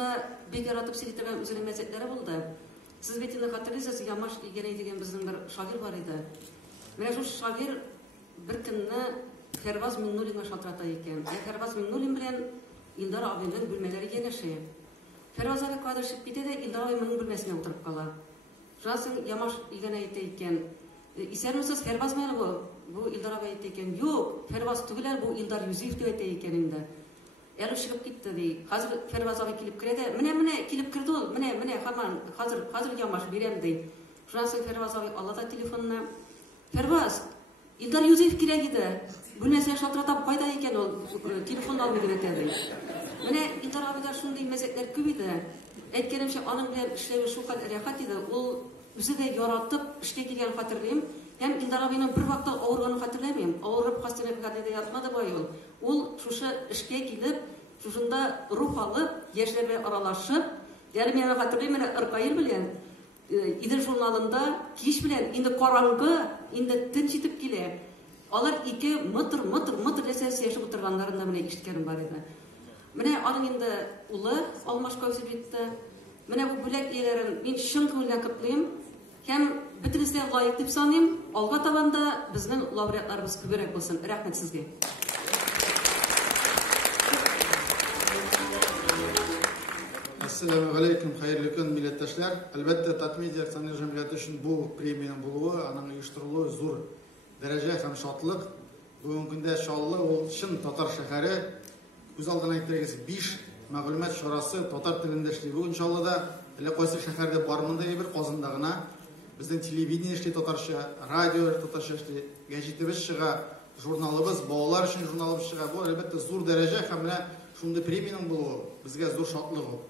Анда бек яратып сөйләтергән үзенең мәзәкләре булды. Сез бит инде хәтерлисез, Ямаш Игеней дигән безнең бер шагыйрь бар иде. Менә шул шагыйрь бер көнне Фәрваз Миңнуллинга шалтырата икән. Фәрваз Миңнуллин белән Илдар абыйның бүлмәләре янәшә. Фәрваз абый кадышып китә дә Илдар абыйның бүлмәсенә утырып кала. Шуннан Ямаш Игеней әйтә икән: "Исәнмесез, Фәрваз мәл бу?" Илдар абый әйтә икән: "Юк, Фәрваз түгел, бу Илдар Юзеф" дип әйтә икән инде. Әле чыгып китте ди. Хәзер Фәрваз абый килеп керә дә, "Менә килеп кирде ул. Менә һаман хәзер Ямаш бирәм" ди. Шуннан соң Фәрваз абый ала да телефонны. "Фәрваз, Илдар Юзеф кирәк иде. Бүлмәсенә шалтыратып кайда икән ул? Телефон алмый дип әйтә ди." Менә Илдар абыйда шундый мәзәкләр күп иде. Әйткәнемчә, аның белән эшләү шулкадәр рәхәт иде. Ул үзе дә яратып эшкә килгән хәтерлим. Һәм Илдар абыйның бер вакытта авырганын хәтерләмим. Авырып хастаханәгә дә ятмады бай ул. Ул шушы эшкә килеп, шушында рух алып, яшьләргә аралашып, ягъни мен хәтерлим, менә Иркаил белән Идел журналында кич белән инде караңгы, инде төн җитеп килә. Алар ике мытыр дәсәс яшәп утырганнарында менә ишеткәнем бар иде. Менә аның инде улы Алмашка үсеп җитте. Менә бу бүләк ияләрен мин чын күңелдән котлыйм. Һәм бөтенесе лаек дип саныйм. Алга табанда безнең лауреатларыбыз күбрәк булсын. Рәхмәт сезгә. Assalamu alaykum, xayrlı gün milletdaşlar. Әлбәттә, Татмедиа акционер җәмгыяте өчен бу премияның булуы, аның оештырылуы зур дәрәҗә һәм шатлык. Бүгенге көндә иншалла ул чын татар шәһәре үз алдына әйтергез 5 мәгълүмат чарасы татар телендә эшли. Бу иншалла да әллә кайсы шәһәрдә бармында бер Казанда гына безнең телевидение эшли татарча, радио татарча эшли, гәҗитебез чыга, журналыбыз, балалар өчен журналыбыз чыга. Бу әлбәттә зур дәрәҗә һәм менә шундый премияның булуы безгә зур шатлык.